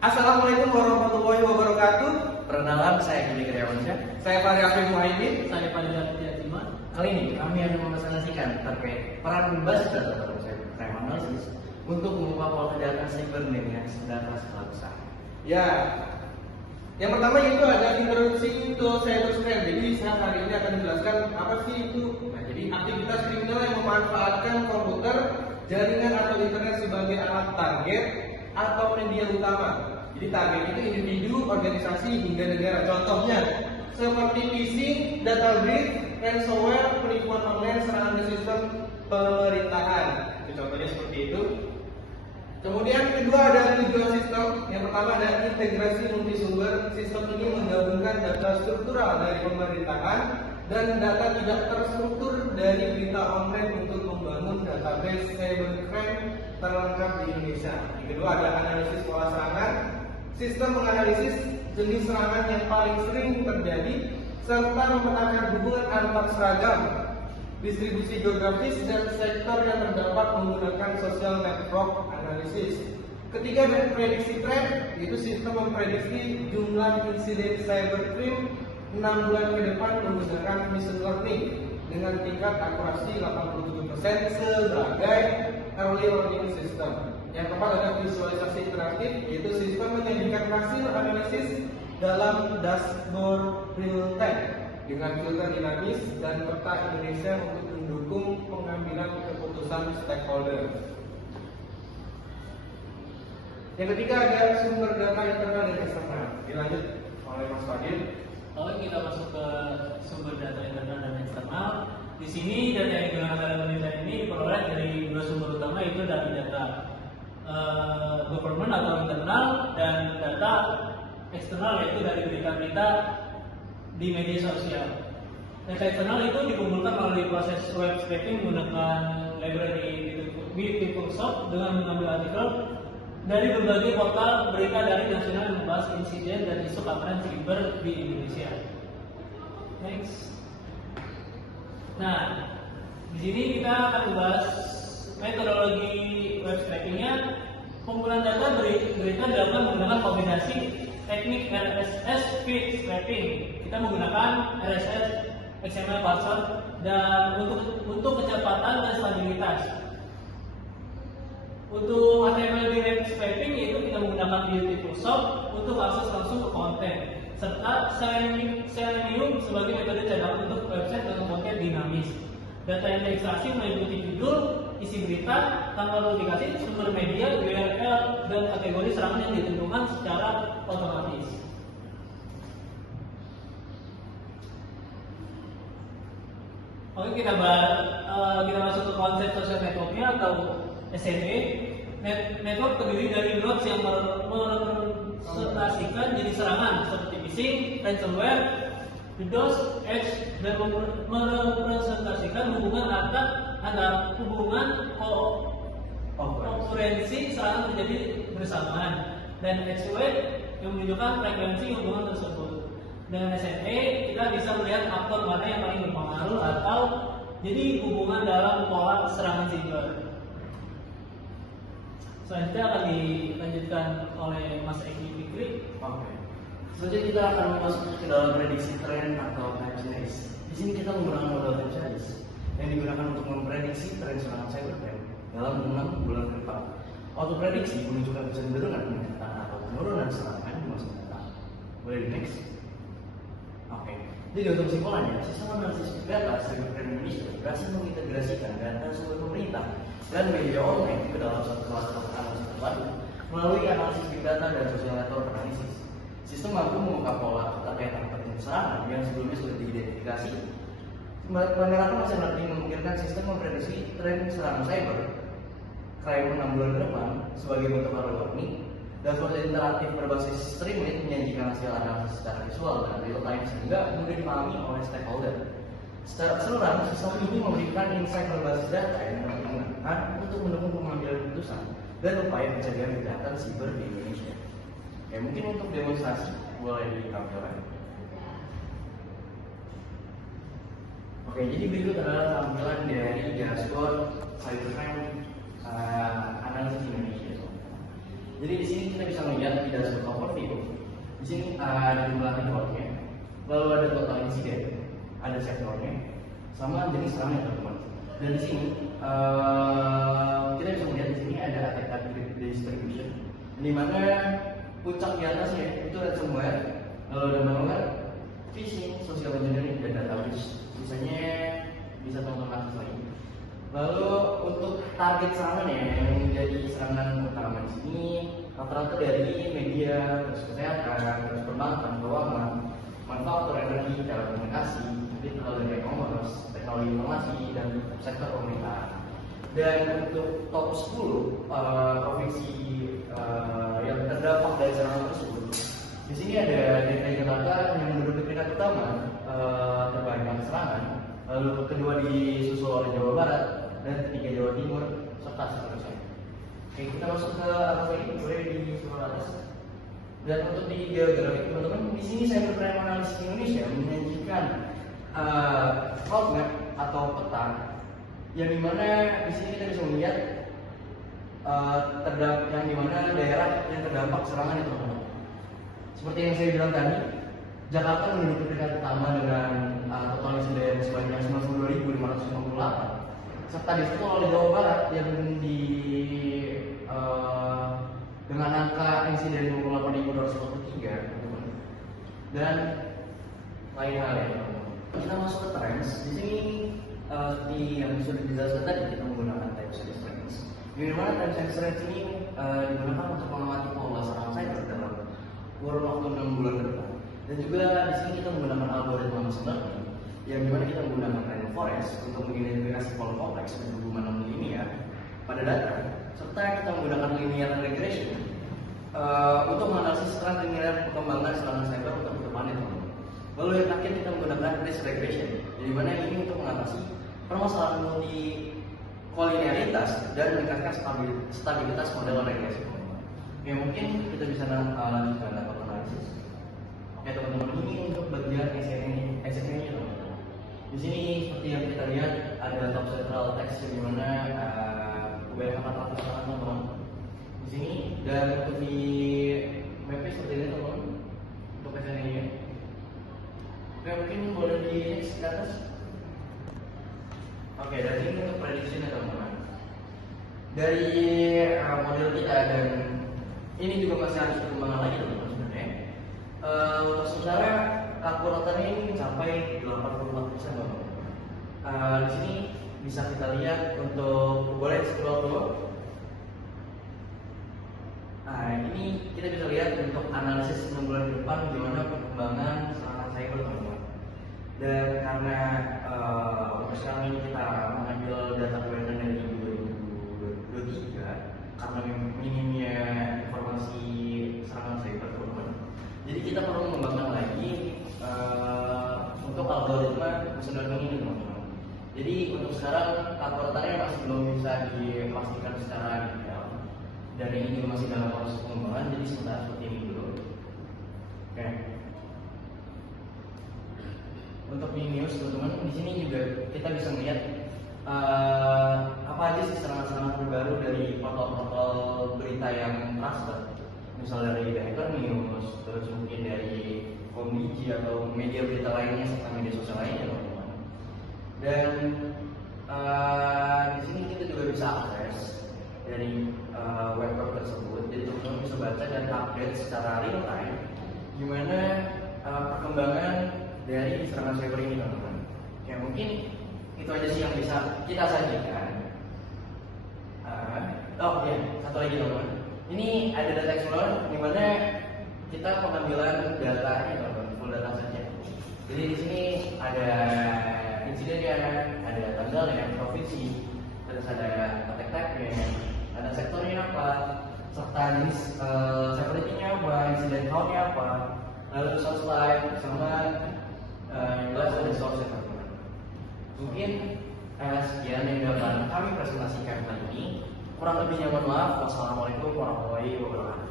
Assalamualaikum warahmatullahi wabarakatuh. Perkenalan, saya Gili Kriawansyah. Saya Fahri Afif Muhaimin. Saya Fadila Fatima. Kali ini kami akan mempresentasikan terkait peran berbasis data atau crime analysis untuk mengubah pola kejahatan cyber dengan data skala besar. Ya, yang pertama itu ada introduksi to cybercrime. Jadi saya hari ini akan menjelaskan apa sih itu. Nah, jadi aktivitas kriminal yang memanfaatkan komputer, jaringan atau internet sebagai alat target atau media utama. Jadi target itu individu, organisasi hingga negara. Contohnya seperti phishing, data breach, ransomware, penipuan online, serangan ke sistem pemerintahan. Itu contohnya seperti itu. Kemudian kedua ada tujuan sistem. Yang pertama ada integrasi multisumber. Sistem ini menggabungkan data struktural dari pemerintahan dan data tidak terstruktur dari berita online untuk membangun database cybercrime terlengkap di Indonesia. Yang kedua ada analisis pola serangan. Sistem menganalisis jenis serangan yang paling sering terjadi serta memetakan hubungan antar seragam, distribusi geografis dan sektor yang terdampak menggunakan social network analysis. Ketiga ada prediksi threat, yaitu sistem memprediksi jumlah insiden cybercrime 6 bulan ke depan menggunakan machine learning dengan tingkat akurasi 87% sebagai early warning system. Yang keempat ada visualisasi interaktif, yaitu sistem menyajikan hasil analisis dalam dashboard real time dengan filter dinamis dan peta Indonesia untuk mendukung pengambilan keputusan stakeholder. Yang ketiga ada sumber data internal dan eksternal. Dilanjut oleh Mas Fadil. Kalau kita masuk ke sumber data internal dan eksternal, di sini data yang digunakan dalam penelitian ini diperoleh dari dua sumber utama, yaitu dari data government atau internal dan data eksternal, yaitu dari berita-berita di media sosial. Data eksternal itu dikumpulkan melalui proses web scraping menggunakan library PeopleSoft dengan mengambil artikel dari berbagai portal berita dari nasional yang membahas insiden dan isu keamanan siber di Indonesia. Next. Nah, di sini kita akan membahas metodologi web scrapingnya. Pengumpulan data berita dilakukan menggunakan kombinasi teknik RSS feed scraping. Kita menggunakan RSS, XML parser, dan untuk kecepatan dan stabilitas. Untuk HTML direct scraping yaitu kita menggunakan PeopleSoft untuk akses langsung ke konten, serta Selenium sebagai metode cadangan untuk website dengan konten dinamis. Data yang diekstraksi meliputi judul, isi berita, tanggal publikasi, sumber media, URL, dan kategori serangan yang ditentukan secara otomatis. Oke, kita masuk ke konsep social networknya atau SNE. Network terdiri dari nodes yang merepresentasikan jenis serangan seperti phishing, ransomware, DDoS, Edge, dan merepresentasikan hubungan konkurensi serangan terjadi bersamaan, dan exploit yang menunjukkan frekuensi hubungan tersebut. Dengan SNE kita bisa melihat aktor mana yang paling berpengaruh atau jadi hubungan dalam pola serangan siber. Selanjutnya akan dilanjutkan oleh Mas Eki Fikri. Oke. Selanjutnya kita akan masuk ke dalam prediksi tren atau time series. Di sini kita menggunakan modal time series yang digunakan untuk memprediksi tren serangan cybercrime dalam 6 bulan ke depan. Autoprediksi menunjukkan kecenderungan peningkatan atau penurunan serangan di masa mendatang. Boleh di next? Oke. Jadi untuk kesimpulannya, sistem analisis data cybercrime Indonesia berhasil mengintegrasikan data sumber pemerintah dan media online ke dalam satu kluster analisis terpadu melalui analisis big data dan social network analysis. Sistem mampu mengungkap pola terkait penting serangan yang sebelumnya sudah diidentifikasi. Penerapan machine learning memungkinkan sistem memprediksi tren serangan cyber crime 6 bulan ke depan sebagai bentuk early warning. Dashboard interaktif berbasis streaming menyajikan hasil analisis secara visual dan real time sehingga mudah dipahami oleh stakeholder. Secara keseluruhan, sistem ini memberikan insight berbasis data yang dapat digunakan untuk mendukung pengambilan keputusan dan upaya pencegahan kejahatan siber di Indonesia. Ya, mungkin untuk demonstrasi boleh ditampilkan. Oke, jadi berikut adalah tampilan dari dashboard cybercrime analisis Indonesia. Jadi di sini kita bisa melihat di dashboard ada jumlah networknya, lalu ada total insiden, ada sektornya, sama jenis serangan teman-teman. Dan di sini kita bisa melihat di sini ada attack distribution, di mana puncak di atasnya itu ransomware, lalu ada malware, phishing, social engineering, dan data breach. Sisanya bisa teman-teman akses lagi. Lalu untuk target serangan yang menjadi serangan utama di sini rata-rata dari media, terus kesehatan, terus perbankan, keuangan, manufaktur, energi, telekomunikasi, digital dan e-commerce, teknologi informasi, dan sektor pemerintahan. Dan untuk top 10 provinsi yang terdampak dari serangan tersebut, di sini ada DKI Jakarta yang menduduki peringkat utama terbanyak serangan, lalu kedua disusul oleh Jawa Barat, dan ketiga Jawa Timur, serta seterusnya. Oke, kita masuk ke atas lagi, boleh di sebelah atas. Dan untuk di geografik teman-teman, di sini Cybercrime Analysis Indonesia menyajikan roadmap atau peta yang dimana di sini kita bisa melihat yang dimana daerah yang terdampak serangan itu teman-teman. Seperti yang saya bilang tadi, Jakarta menduduki peringkat utama dengan total insiden sebanyak 92.558, serta disusul oleh Jawa Barat yang dengan angka insiden 58.243, teman-teman. Dan lain hal ya, teman-teman. Kita masuk ke trends. Di sini seperti yang sudah dijelaskan tadi, kita menggunakan time series trends. Di mana time series trends ini digunakan untuk mengamati pola serangan cyber dalam kurun waktu 6 bulan ke depan. Dan juga di sini kita menggunakan algoritma machine learning, yang dimana kita menggunakan random forest untuk mengidentifikasi pola kompleks berhubungan non-linear pada data, serta kita menggunakan linear regression untuk menganalisis tren linear perkembangan serangan cyber untuk kedepannya, teman-teman. Lalu yang terakhir kita menggunakan risk regression, di mana ini untuk mengatasi permasalahan multi kolinearitas dan meningkatkan stabilitas model regresi. Oke, mungkin kita bisa lanjutkan data analisis. Oke teman-teman, ini untuk bagian SNE-nya teman-teman. Di sini seperti yang kita lihat ada top central text yang dimana kebanyakan kata-kata teman-teman di sini, dan untuk di map seperti ini teman-teman untuk SNE-nya. Oke, mungkin boleh di next ke atas. Oke, dari ini untuk prediction ya teman-teman. Dari model kita, dan ini juga masih harus perkembangan lagi teman-teman sebenarnya. Untuk sementara kalkulatornya ini mencapai 84% teman-teman. Di sini bisa kita lihat untuk boleh scroll dulu. Nah, ini kita bisa lihat untuk analisis 6 bulan ke depan gimana perkembangan serangan cyber teman-teman. Dan karena sekarang ini kita mengambil data kewenangan dari 2023 karena minimnya informasi serangan cyber teman-teman. Jadi kita perlu mengembangkan lagi untuk algoritma machine learning ini teman-teman. Jadi untuk sekarang kalkulatornya masih belum bisa dipastikan secara detail, dan ini juga masih dalam proses pengembangan. Jadi seperti ini dulu. Oke. Untuk di news teman-teman, di sini juga kita bisa melihat apa aja sih serangan-serangan terbaru dari portal-portal berita yang trusted. Misal dari The Hacker News, terus mungkin dari Komdigi atau media berita lainnya serta media sosial lainnya teman-teman. Dan di sini kita juga bisa akses dari web tersebut, jadi teman-teman bisa baca dan update secara real time gimana perkembangan dari serangan cyber ini teman-teman. Ya mungkin itu aja sih yang bisa kita sajikan. Oh ya, satu lagi teman-teman. Ini ada data explorer di mana kita pengambilan datanya teman-teman, full data saja. Jadi di sini ada insidennya, ada tanggalnya, provinsi, terus ada attack type-nya, ada sektornya apa, serta jenis security-nya apa, insiden count-nya apa, lalu source type sama jelas ada source teman-teman. Mungkin sekian yang dapat kami presentasikan kali ini. Kurang lebihnya mohon maaf. Wassalamualaikum warahmatullahi wabarakatuh.